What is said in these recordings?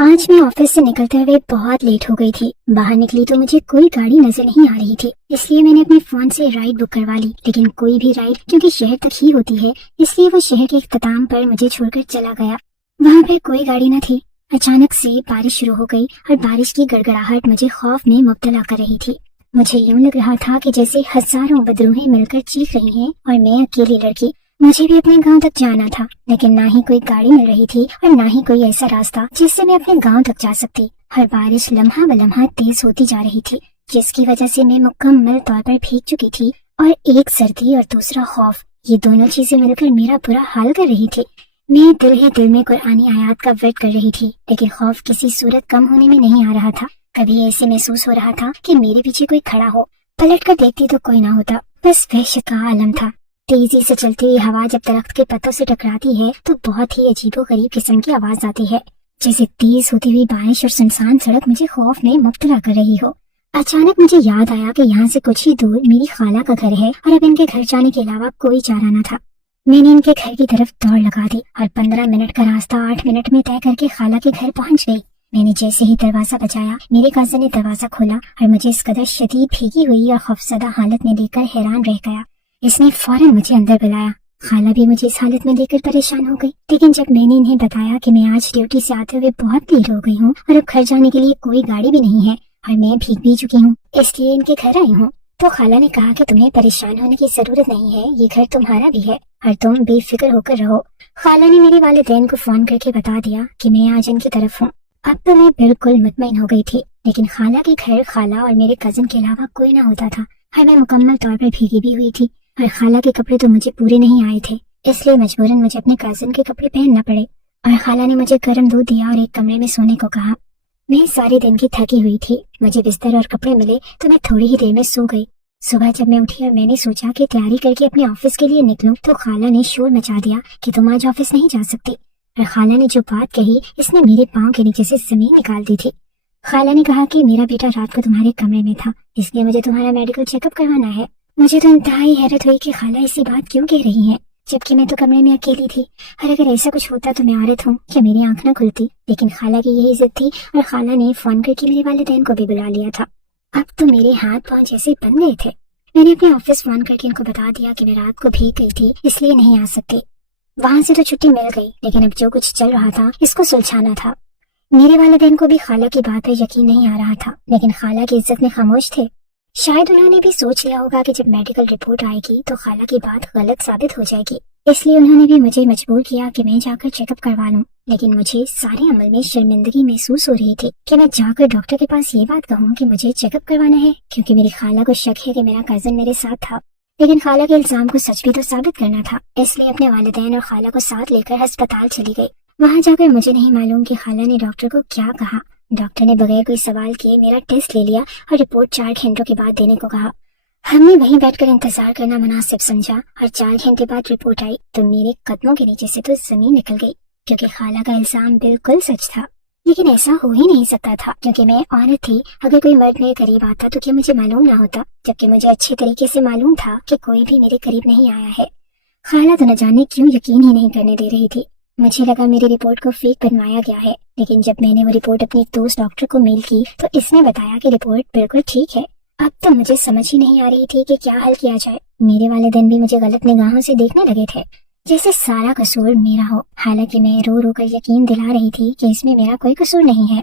आज मैं ऑफिस से निकलते हुए बहुत लेट हो गई थी। बाहर निकली तो मुझे कोई गाड़ी नजर नहीं आ रही थी, इसलिए मैंने अपने फोन से राइड बुक करवा ली। लेकिन कोई भी राइड, क्योंकि शहर तक ही होती है, इसलिए वो शहर के इख्तिताम पर मुझे छोड़कर चला गया। वहाँ पर कोई गाड़ी न थी। अचानक से बारिश शुरू हो गई और बारिश की गड़गड़ाहट मुझे खौफ में मुब्तला कर रही थी। मुझे यूं लग रहा था कि जैसे हजारों बदरूहें मिलकर चीख रही हैं और मैं अकेली लड़की। मुझे भी अपने गांव तक जाना था, लेकिन ना ही कोई गाड़ी मिल रही थी और ना ही कोई ऐसा रास्ता जिससे मैं अपने गांव तक जा सकती। हर बारिश लम्हा ब लम्हा तेज होती जा रही थी, जिसकी वजह से मैं मुकम्मल तौर पर भीग चुकी थी। और एक सर्दी और दूसरा खौफ, ये दोनों चीजें मिलकर मेरा बुरा हाल कर रही थी। मैं दिल ही दिल में कुरानी आयात का वर्द कर रही थी, लेकिन खौफ किसी सूरत कम होने में नहीं आ रहा था। कभी ऐसे महसूस हो रहा था कि मेरे पीछे कोई खड़ा हो। पलट कर देखती तो कोई ना होता, बस वहशत का आलम था। तेजी से चलती हुई हवा जब दरख्त के पत्तों से टकराती है तो बहुत ही अजीबोगरीब किस्म की आवाज आती है, जैसे तेज होती हुई बारिश और सुनसान सड़क मुझे खौफ में मुब्तला कर रही हो। अचानक मुझे याद आया कि यहाँ से कुछ ही दूर मेरी खाला का घर है और अब इनके घर जाने के अलावा कोई चारा न था। मैंने इनके घर की तरफ दौड़ लगा दी और 15 मिनट का रास्ता 8 मिनट में तय करके खाला के घर पहुँच गई। मैंने जैसे ही दरवाजा बजाया, मेरे कज़न ने दरवाजा खोला और मुझे इस कदर शदीद भीगी हुई और खौफजदा हालत में देखकर हैरान रह गया। इसने फौरन मुझे अंदर बुलाया। खाला भी मुझे इस हालत में देखकर परेशान हो गई, लेकिन जब मैंने इन्हें बताया कि मैं आज ड्यूटी से आते हुए बहुत लेट हो गई हूँ और अब घर जाने के लिए कोई गाड़ी भी नहीं है और मैं भीग भी चुकी हूँ, इसलिए इनके घर आई हूँ, तो खाला ने कहा कि तुम्हें परेशान होने की जरूरत नहीं है, ये घर तुम्हारा भी है और तुम बेफिक्र होकर रहो। खाला ने मेरे वालिदैन को फोन करके बता दिया कि मैं आज इनकी तरफ हूँ। अब तो मैं बिल्कुल मुतमईन हो गई थी, लेकिन खाला के घर खाला और मेरे कजन के अलावा कोई ना होता था और मैं मुकम्मल तौर पर भीगी भी हुई थी और खाला के कपड़े तो मुझे पूरे नहीं आए थे, इसलिए मजबूरन मुझे अपने कजन के कपड़े पहनना पड़े। और खाला ने मुझे गर्म दूध दिया और एक कमरे में सोने को कहा। मैं सारे दिन की थकी हुई थी, मुझे बिस्तर और कपड़े मिले तो मैं थोड़ी ही देर में सो गई। सुबह जब मैं उठी और मैंने सोचा कि तैयारी करके अपने ऑफिस के लिए निकलूं, तो खाला ने शोर मचा दिया कि तुम आज ऑफिस नहीं जा सकती। और खाला ने जो बात कही, इसने मेरे पाँव के नीचे से जमीन निकाल दी थी। खाला ने कहा कि मेरा बेटा रात को तुम्हारे कमरे में था, इसलिए मुझे तुम्हारा मेडिकल चेकअप करवाना है। मुझे तो इंतहाई हैरत हुई कि खाला ऐसी बात क्यों कह रही हैं, जबकि मैं तो कमरे में अकेली थी और अगर ऐसा कुछ होता तो मैं औरत हूँ कि मेरी आंख न खुलती। लेकिन खाला की यही जिद थी और खाला ने फोन करके मेरे वालिदैन को भी बुला लिया था। अब तो मेरे हाथ पांव जैसे बन गए थे। मैंने अपने ऑफिस फोन करके इनको बता दिया कि मैं रात को भीग गई थी, इसलिए नहीं आ सकती। वहाँ से तो छुट्टी मिल गई, लेकिन अब जो कुछ चल रहा था इसको सुलझाना था। मेरे वालिदैन को भी खाला की बात पर यकीन नहीं आ रहा था, लेकिन खाला की इज्जत में खामोश थे। शायद उन्होंने भी सोच लिया होगा कि जब मेडिकल रिपोर्ट आएगी तो खाला की बात गलत साबित हो जाएगी, इसलिए उन्होंने भी मुझे मजबूर किया कि मैं जाकर चेकअप करवा लूं। लेकिन मुझे सारे अमल में शर्मिंदगी महसूस हो रही थी कि मैं जाकर डॉक्टर के पास ये बात कहूँ कि मुझे चेकअप करवाना है, क्योंकि मेरी खाला को शक है कि मेरा कजन मेरे साथ था। लेकिन खाला के इल्जाम को सच भी तो साबित करना था, इसलिए अपने वालिदैन और खाला को साथ लेकर अस्पताल चली गई। वहाँ जाकर मुझे नहीं मालूम कि खाला ने डॉक्टर को क्या कहा। डॉक्टर ने बगैर कोई सवाल किए मेरा टेस्ट ले लिया और रिपोर्ट 4 घंटों के बाद देने को कहा। हमने वहीं बैठकर इंतजार करना मुनासिब समझा और 4 घंटे बाद रिपोर्ट आई तो मेरे कदमों के नीचे से तो जमीन निकल गई, क्योंकि खाला का इल्जाम बिल्कुल सच था। लेकिन ऐसा हो ही नहीं सकता था, क्योंकि मैं औरत थी। अगर कोई मर्द मेरे करीब आता तो क्या मुझे मालूम ना होता, जबकि मुझे अच्छे तरीके से मालूम था कि कोई भी मेरे करीब नहीं आया है। खाला तो न जाने क्यों यकीन ही नहीं करने दे रही थी। मुझे लगा मेरी रिपोर्ट को फेक बनवाया गया है, लेकिन जब मैंने वो रिपोर्ट अपने दोस्त डॉक्टर को मेल की तो इसने बताया कि रिपोर्ट बिल्कुल ठीक है। अब तो मुझे समझ ही नहीं आ रही थी कि क्या हल किया जाए। मेरे वालिदैन भी मुझे गलत निगाहों से देखने लगे थे, जैसे सारा कसूर मेरा हो। हालांकि मैं रो रो कर यकीन दिला रही थी कि इसमें मेरा कोई कसूर नहीं है।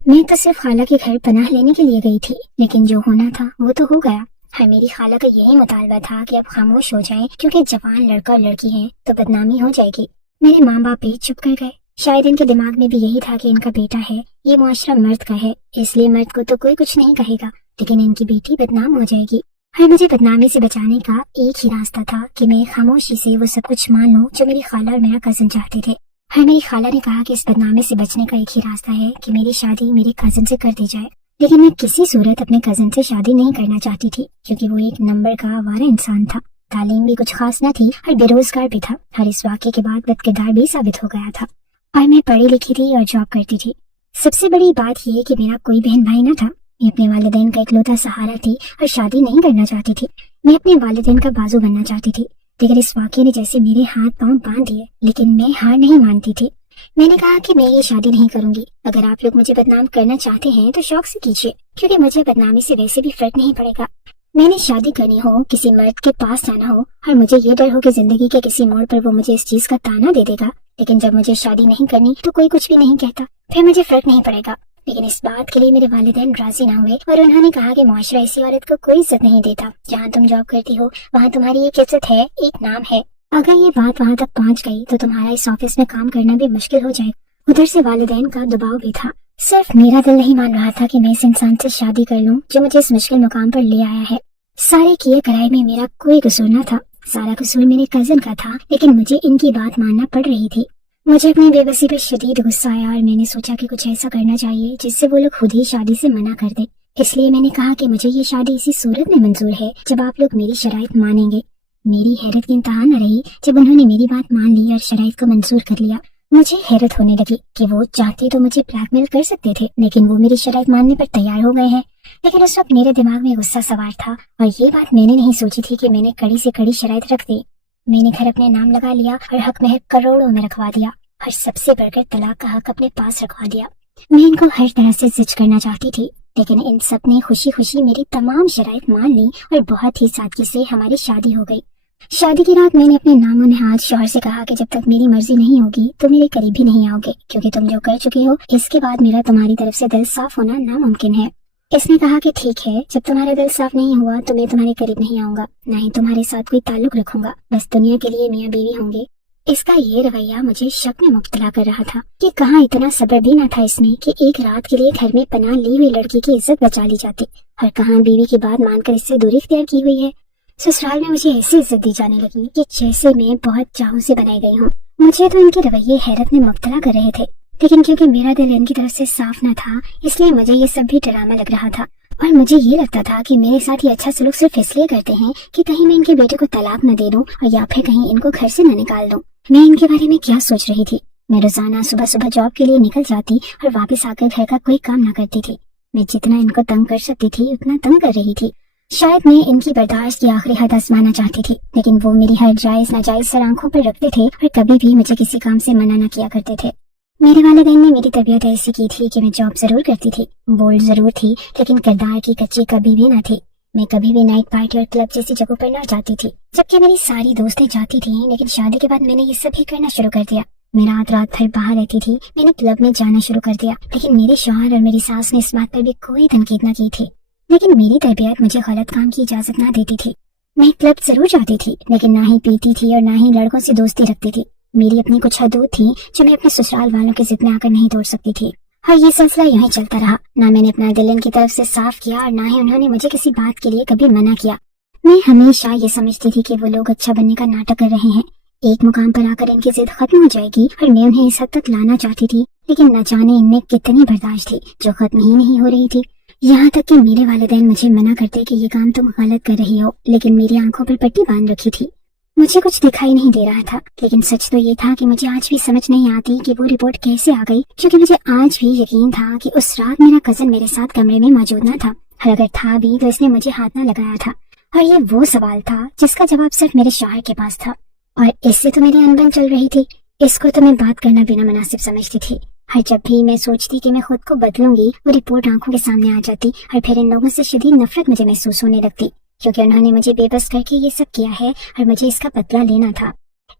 मैं तो सिर्फ खाला के घर पनाह लेने के लिए गई थी, लेकिन जो होना था वो तो हो गया। हाँ, मेरी खाला का यही मुतालबा था कि अब खामोश हो जाएं, क्योंकि जवान लड़का और लड़की हैं तो बदनामी हो जाएगी। मेरे माँ बाप भी चुप कर गए। शायद इनके दिमाग में भी यही था कि इनका बेटा है, ये मुआशरा मर्द का है, इसलिए मर्द को तो कोई कुछ नहीं कहेगा, लेकिन इनकी बेटी बदनाम हो जाएगी। और मुझे बदनामी से बचाने का एक ही रास्ता था कि मैं खामोशी से वो सब कुछ मान लूं जो मेरी खाला और मेरा कजन चाहते थे। और मेरी खाला ने कहा कि इस बदनामी से बचने का एक ही रास्ता है कि मेरी शादी मेरे कजन से कर दी जाए। लेकिन मैं किसी सूरत अपने कजन से शादी नहीं करना चाहती थी, क्योंकि वो एक नंबर का आवारा इंसान था। तालीम भी कुछ खास न थी और बेरोजगार भी था, और इस वाक़े के बाद बदकिरदार भी साबित हो गया था। और मैं पढ़ी लिखी थी और जॉब करती थी। सबसे बड़ी बात ये कि मेरा कोई बहन भाई न था। मैं अपने वालिदैन का इकलौता सहारा थी और शादी नहीं करना चाहती थी। मैं अपने वालिदैन का बाजू बनना चाहती थी, लेकिन इस वाक़े ने जैसे मेरे हाथ पांव बांध दिए। लेकिन मैं हार नहीं मानती थी। मैंने कहा कि मैं ये शादी नहीं करूंगी। अगर आप लोग मुझे बदनाम करना चाहते हैं तो शौक से कीजिए, क्योंकि मुझे बदनामी से वैसे भी फर्क नहीं पड़ेगा। मैंने शादी करनी हो, किसी मर्द के पास जाना हो और मुझे ये डर हो कि जिंदगी के किसी मोड़ पर वो मुझे इस चीज का ताना दे देगा, लेकिन जब मुझे शादी नहीं करनी तो कोई कुछ भी नहीं कहता, फिर मुझे फर्क नहीं पड़ेगा। लेकिन इस बात के लिए मेरे वालिदैन राजी ना हुए और उन्होंने कहा कि मुआशरा ऐसी औरत को कोई इज्जत नहीं देता। जहाँ तुम जॉब करती हो वहाँ तुम्हारी एक इज्जत है, एक नाम है। अगर ये बात वहाँ तक पहुँच गई तो तुम्हारा इस ऑफिस में काम करना भी मुश्किल हो जाएगा। उधर से वालिदैन का दबाव भी था। सिर्फ मेरा दिल नहीं मान रहा था कि मैं इस इंसान से शादी कर लूं जो मुझे इस मुश्किल मुकाम पर ले आया है। सारे किए कराए में मेरा कोई कसूर न था, सारा कसूर मेरे कजन का था, लेकिन मुझे इनकी बात मानना पड़ रही थी। मुझे अपनी बेबसी पर शदीद गुस्सा आया और मैंने सोचा कि कुछ ऐसा करना चाहिए जिससे वो लोग खुद ही शादी से मना कर दे। इसलिए मैंने कहा कि मुझे ये शादी इसी सूरत में मंजूर है जब आप लोग मेरी शराइत मानेंगे। मेरी हैरत की इंतहा न रही जब उन्होंने मेरी बात मान ली और शराइत को मंजूर कर लिया। मुझे हैरत होने लगी कि वो चाहते तो मुझे ब्लैकमेल कर सकते थे, लेकिन वो मेरी शराइत मानने पर तैयार हो गए हैं। लेकिन उस वक्त मेरे दिमाग में गुस्सा सवार था और ये बात मैंने नहीं सोची थी कि मैंने कड़ी से कड़ी शराइत रख दी। मैंने घर अपने नाम लगा लिया और हक महक करोड़ों में रखवा दिया और सबसे बढ़कर तलाक का हक अपने पास रखवा दिया। मैं इनको हर तरह से जिच करना चाहती थी, लेकिन इन सब ने खुशी खुशी मेरी तमाम शराइत मान ली और बहुत ही सादगी से हमारी शादी हो गई। शादी की रात मैंने अपने नामो नेहाद शौहर से कहा कि जब तक मेरी मर्जी नहीं होगी तो मेरे करीब भी नहीं आओगे, क्योंकि तुम जो कर चुके हो इसके बाद मेरा तुम्हारी तरफ से दिल साफ होना नामुमकिन है। इसने कहा कि ठीक है, जब तुम्हारा दिल साफ नहीं हुआ तो मैं तुम्हारे करीब नहीं आऊंगा, न ही तुम्हारे साथ कोई ताल्लुक रखूंगा, बस दुनिया के लिए मियाँ बीवी होंगे। इसका ये रवैया मुझे शक में मुब्तला कर रहा था कि कहाँ इतना सब्र भी न था इसमें कि एक रात के लिए घर में पनाह ली हुई लड़की की इज्जत बचा ली जाती, और कहाँ बीवी की बात मानकर इससे दूरी इख्तियार की हुई है। ससुराल में मुझे ऐसी इज्जत दी जाने लगी कि जैसे मैं बहुत चाहूं से बनाई गई हूँ। मुझे तो इनके रवैये हैरत में मुब्तला कर रहे थे, लेकिन क्योंकि मेरा दिल इनकी तरफ से साफ न था इसलिए मुझे ये सब भी डरामा लग रहा था। और मुझे ये लगता था कि मेरे साथ ये अच्छा सलूक सिर्फ इसलिए करते हैं कि कहीं मैं इनके बेटे को तलाक न दे दूं और या फिर कहीं इनको घर से न निकाल दूं। मैं इनके बारे में क्या सोच रही थी। मैं रोजाना सुबह सुबह जॉब के लिए निकल जाती और वापस आकर घर का कोई काम न करती थी। मैं जितना इनको तंग कर सकती थी उतना तंग कर रही थी। शायद मैं इनकी बर्दाश्त की आखिरी हद आजमाना चाहती थी, लेकिन वो मेरी हर जायज नाजायज सर आंखों पर रखते थे और कभी भी मुझे किसी काम से मना न किया करते थे। मेरे वालिदैन ने मेरी तरबियत ऐसी की थी कि मैं जॉब जरूर करती थी, बोल्ड जरूर थी, लेकिन किरदार की कच्ची कभी भी न थी। मैं कभी भी नाइट पार्टी और क्लब जैसी जगहों पर न जाती थी, जबकि मेरी सारी दोस्तें जाती थी। लेकिन शादी के बाद मैंने ये सब भी करना शुरू कर दिया। मैं रात रात भर बाहर रहती थी, मैंने क्लब में जाना शुरू कर दिया, लेकिन मेरे शौहर और मेरी सास ने इस बात पर भी कोई तनकीद न की थी। लेकिन मेरी तरबियत मुझे गलत काम की इजाजत न देती थी। मैं क्लब जरूर जाती थी, लेकिन ना ही पीती थी और ना ही लड़कों से दोस्ती रखती थी। मेरी अपनी कुछ हदूद थी जो मैं अपने ससुराल वालों के जिद में आकर नहीं तोड़ सकती थी। और ये सिलसिला यूं ही चलता रहा। ना मैंने अपना दिल इनकी तरफ से साफ किया और ना ही उन्होंने मुझे किसी बात के लिए कभी मना किया। मैं हमेशा ये समझती थी कि वो लोग अच्छा बनने का नाटक कर रहे हैं। एक मुकाम पर आकर इनकी जिद खत्म हो जाएगी और मैं उन्हें इस हद तक लाना चाहती थी, लेकिन न जाने इनमें कितनी बर्दाश्त थी जो खत्म ही नहीं हो रही थी। यहाँ तक कि मेरे वालिदैन मुझे मना करते कि ये काम तुम गलत कर रही हो, लेकिन मेरी आंखों पर पट्टी बांध रखी थी। मुझे कुछ दिखाई नहीं दे रहा था, लेकिन सच तो ये था कि मुझे आज भी समझ नहीं आती कि वो रिपोर्ट कैसे आ गई, क्योंकि मुझे आज भी यकीन था कि उस रात मेरा कजन मेरे साथ कमरे में मौजूद न था, और अगर था भी तो इसने मुझे हाथ न लगाया था। और ये वो सवाल था जिसका जवाब सिर्फ मेरे शौहर के पास था, और इससे तो मेरी अनबन चल रही थी। इसको तो मैं बात करना बिना मुनासिब समझती थी। हर जब भी मैं सोचती कि मैं खुद को बदलूंगी, वो रिपोर्ट आंखों के सामने आ जाती और फिर इन लोगों से शदीद नफरत मुझे महसूस होने लगती, क्योंकि उन्होंने मुझे बेबस करके ये सब किया है और मुझे इसका बदला लेना था।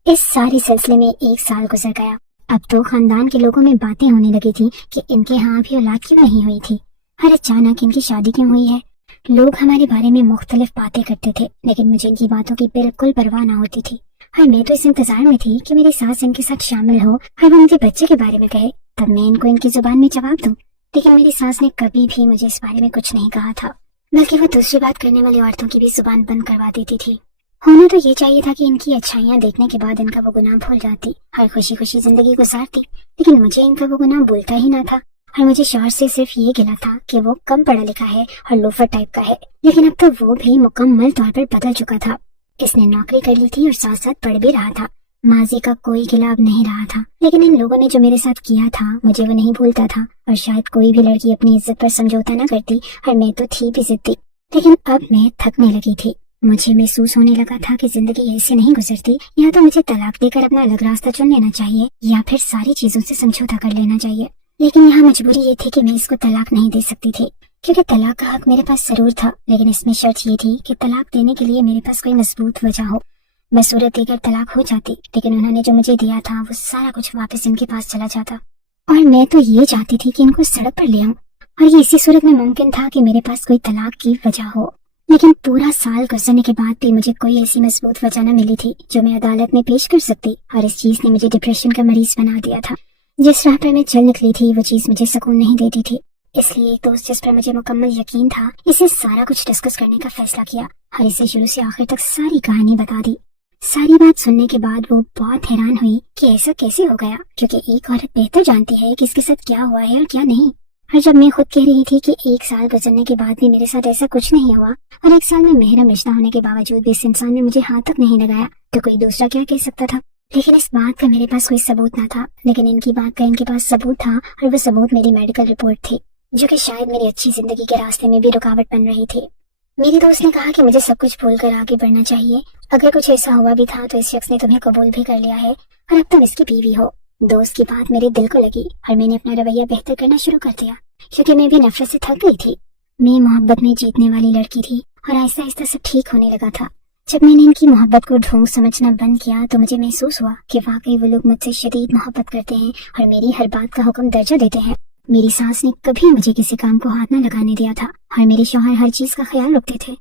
इस सारे सिलसिले में 1 साल गुजर गया। अब तो खानदान के लोगों में बातें होने लगी थी कि इनके यहाँ अभी औलाद क्यों नहीं हुई थी, और अचानक इनकी शादी क्यों हुई है। लोग हमारे बारे में मुख्तलिफ बातें करते थे, लेकिन मुझे इनकी बातों की बिल्कुल परवाह न होती थी। और मैं तो इस इंतजार में थी कि मेरी सास इनके साथ शामिल हो और वो उनके बच्चे के बारे में कहे, तब मैं इनको इनकी जुबान में जवाब दूं। लेकिन मेरी सास ने कभी भी मुझे इस बारे में कुछ नहीं कहा था, बल्कि वो दूसरी बात करने वाली औरतों की भी जुबान बंद करवा देती थी। होना तो ये चाहिए था कि इनकी अच्छाइयाँ देखने के बाद इनका वो गुनाह भूल जाती और खुशी खुशी जिंदगी गुजारती, लेकिन मुझे इनका वो गुनाह भूलता ही ना था। और मुझे शौहर से सिर्फ ये गिला था कि वो कम पढ़ा लिखा है और लोफर टाइप का है, लेकिन अब तो वो भी मुकम्मल तौर पर बदल चुका था। इसने नौकरी कर ली थी और साथ साथ पढ़ भी रहा था। माजी का कोई गिला अब नहीं रहा था, लेकिन इन लोगों ने जो मेरे साथ किया था मुझे वो नहीं भूलता था। और शायद कोई भी लड़की अपनी इज्जत पर समझौता न करती, और मैं तो थी भी जिद्दी। लेकिन अब मैं थकने लगी थी। मुझे महसूस होने लगा था कि जिंदगी ऐसे नहीं गुजरती। या तो मुझे तलाक देकर अपना अलग रास्ता चुन लेना चाहिए या फिर सारी चीजों से समझौता कर लेना चाहिए। लेकिन यहाँ मजबूरी ये थी कि मैं इसको तलाक नहीं दे सकती थी, क्योंकि तलाक का हक मेरे पास जरूर था, लेकिन इसमें शर्त ये थी कि तलाक देने के लिए मेरे पास कोई मजबूत वजह हो। मैं सूरत देकर तलाक हो जाती, लेकिन उन्होंने जो मुझे दिया था वो सारा कुछ वापस इनके पास चला जाता, और मैं तो ये चाहती थी कि इनको सड़क पर ले आऊं, और ये इसी सूरत में मुमकिन था कि मेरे पास कोई तलाक की वजह हो। लेकिन पूरा साल गुजरने के बाद भी मुझे कोई ऐसी मजबूत वजह न मिली थी जो मैं अदालत में पेश कर सकती, और इस चीज ने मुझे डिप्रेशन का मरीज बना दिया था। जिस राह पर मैं चल निकली थी वो चीज मुझे सुकून नहीं देती थी। इसलिए एक दोस्त जिस पर मुझे मुकम्मल यकीन था, इसे सारा कुछ डिस्कस करने का फैसला किया और इसे शुरू से आखिर तक सारी कहानी बता दी। सारी बात सुनने के बाद वो बहुत हैरान हुई कि ऐसा कैसे हो गया, क्योंकि एक औरत बेहतर जानती है कि इसके साथ क्या हुआ है और क्या नहीं। और जब मैं खुद कह रही थी कि एक साल गुजरने के बाद भी मेरे साथ ऐसा कुछ नहीं हुआ, और एक साल में महरम रिश्ता होने के बावजूद भी इस इंसान ने मुझे हाथ तक नहीं लगाया, तो कोई दूसरा क्या कह सकता था। लेकिन इस बात का मेरे पास कोई सबूत न था, लेकिन इनकी बात का इनके पास सबूत था, और वो सबूत मेरी मेडिकल रिपोर्ट थी, जो कि शायद मेरी अच्छी जिंदगी के रास्ते में भी रुकावट बन रही थी। मेरी दोस्त ने कहा कि मुझे सब कुछ भूलकर आगे बढ़ना चाहिए। अगर कुछ ऐसा हुआ भी था तो इस शख्स ने तुम्हें कबूल भी कर लिया है और अब तुम इसकी बीवी हो। दोस्त की बात मेरे दिल को लगी और मैंने अपना रवैया बेहतर करना शुरू कर दिया, क्योंकि मैं भी नफरत से थक गई थी। मैं मोहब्बत में जीतने वाली लड़की थी और आहिस्ता आहिस्ता सब ठीक होने लगा था। जब मैंने इनकी मोहब्बत को ढोंग समझना बंद किया तो मुझे महसूस हुआ कि वाकई वो लोग मुझसे शदीद मोहब्बत करते हैं और मेरी हर बात का हुक्म दर्जा देते हैं। मेरी सास ने कभी मुझे किसी काम को हाथ न लगाने दिया था और मेरे शौहर हर चीज का ख्याल रखते थे।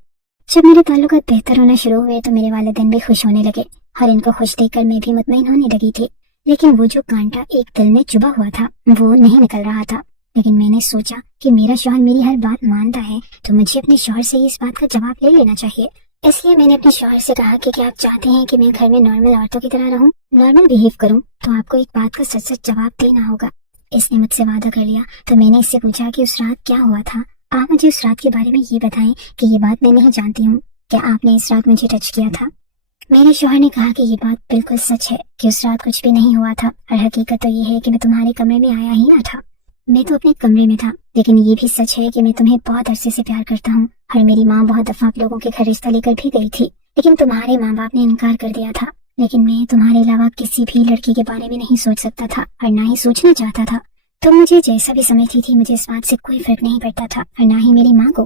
जब मेरे ताल्लुकात बेहतर होना शुरू हुए तो मेरे वालिदैन भी खुश होने लगे और इनको खुश देखकर मैं भी मुतमईन होने लगी थी। लेकिन वो जो कांटा एक दिल में चुभा हुआ था वो नहीं निकल रहा था। लेकिन मैंने सोचा कि मेरा शौहर मेरी हर बात मानता है तो मुझे अपने शौहर से इस बात का जवाब ले लेना चाहिए। इसलिए मैंने अपने शौहर से कहा कि क्या आप चाहते हैं कि मैं घर में नॉर्मल औरतों की तरह रहूं, नॉर्मल बिहेव करूं, तो आपको एक बात का सच सच जवाब देना होगा। इसने मुझसे वादा कर लिया। तो मैंने इससे पूछा कि उस रात क्या हुआ था, आप मुझे उस रात के बारे में ये बताएं कि ये बात मैं नहीं जानती हूँ। क्या आपने इस रात मुझे टच किया था? मेरे शौहर ने कहा कि ये बात बिल्कुल सच है कि उस रात कुछ भी नहीं हुआ था, और हकीकत तो ये है कि मैं तुम्हारे कमरे में आया ही ना था। मैं तो अपने कमरे में था, लेकिन ये भी सच है कि मैं तुम्हें बहुत अरसे से प्यार करता हूँ और मेरी माँ बहुत दफा आप लोगों के घर रिश्ता लेकर भी गई थी, लेकिन तुम्हारे माँ बाप ने इनकार कर दिया था। लेकिन मैं तुम्हारे अलावा किसी भी लड़की के बारे में नहीं सोच सकता था और ना ही सोचना चाहता था। तो मुझे जैसा भी समझती थी मुझे इस बात से कोई फर्क नहीं पड़ता था, और ना ही मेरी माँ को,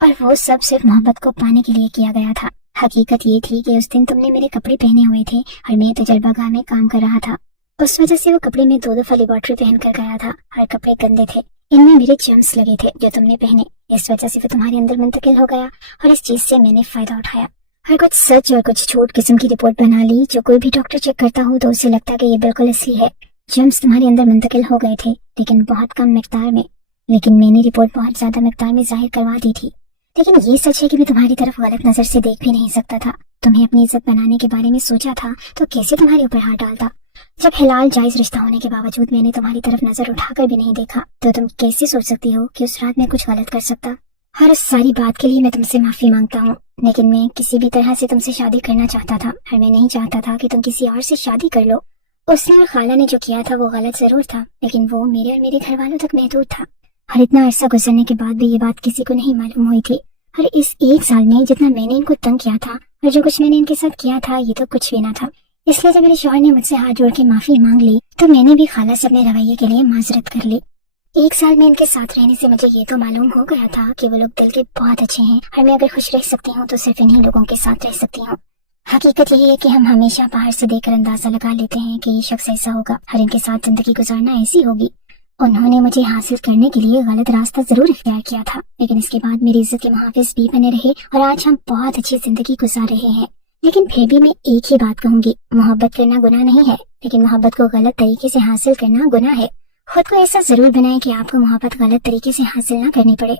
और वो सब सिर्फ मोहब्बत को पाने के लिए किया गया था। हकीकत ये थी कि उस दिन तुमने मेरे कपड़े पहने हुए थे और मैं तजर्बागाह में काम कर रहा था। उस वजह से वो कपड़े में दो दफा लेबॉर्ट्री पहन कर गया था और कपड़े गंदे थे, इनमें मेरे जर्म्स लगे थे जो तुमने पहने। इस वजह से वो तुम्हारे अंदर मुंतकिल हो गया और इस चीज से मैंने फायदा उठाया और कुछ सच और कुछ झूठ किस्म की रिपोर्ट बना ली, जो कोई भी डॉक्टर चेक करता हो तो उसे लगता कि ये बिल्कुल असली है। जर्म्स तुम्हारे अंदर मुंतकिल हो गए थे, लेकिन बहुत कम मिकदार में, लेकिन मैंने रिपोर्ट बहुत ज्यादा मिकदार में जाहिर करवा दी थी। लेकिन ये सच है कि मैं तुम्हारी तरफ गलत नजर से देख भी नहीं सकता था। तुम्हें अपनी इज्जत बनाने के बारे में सोचा था तो कैसे तुम्हारे ऊपर हाथ डालता। जब हिलाल जायज रिश्ता होने के बावजूद मैंने तुम्हारी तरफ नजर उठाकर भी नहीं देखा, तो तुम कैसे सोच सकती हो कि उस रात में कुछ गलत कर सकता। हर उस सारी बात के लिए मैं तुमसे माफी मांगता हूँ, लेकिन मैं किसी भी तरह से तुमसे शादी करना चाहता था और मैं नहीं चाहता था कि तुम किसी और से शादी कर लो। उसने और खाला ने जो किया था वो गलत जरूर था, लेकिन वो मेरे और मेरे घर वालों तक महदूद था। और इतना अरसा गुजरने के बाद भी ये बात किसी को नहीं मालूम हुई थी। और इस एक साल में जितना मैंने इनको तंग किया था और जो कुछ मैंने इनके साथ किया था, ये तो कुछ भी ना था। इसलिए जब मेरे शौहर ने मुझसे हाथ जोड़ के माफी मांग ली तो मैंने भी खाला से अपने रवैये के लिए माजरत कर ली। एक साल में इनके साथ रहने से मुझे ये तो मालूम हो गया था कि वो लोग दिल के बहुत अच्छे हैं और मैं अगर खुश रह सकती हूँ तो सिर्फ इन्हीं लोगों के साथ रह सकती हूँ। हकीकत यही है कि हम हमेशा बाहर से देखकर अंदाजा लगा लेते हैं कि ये शख्स ऐसा होगा और इनके साथ जिंदगी गुजारना ऐसी होगी। उन्होंने मुझे हासिल करने के लिए गलत रास्ता जरूर इख्तियार किया था, लेकिन इसके बाद मेरी इज्जत के मुहाफिज भी बने रहे और आज हम बहुत अच्छी जिंदगी गुजार रहे हैं। लेकिन फिर भी मैं एक ही बात कहूंगी, मोहब्बत करना गुनाह नहीं है, लेकिन मोहब्बत को गलत तरीके से हासिल करना गुनाह है। खुद को ऐसा जरूर बनाएं कि आपको मोहब्बत गलत तरीके से हासिल ना करनी पड़े।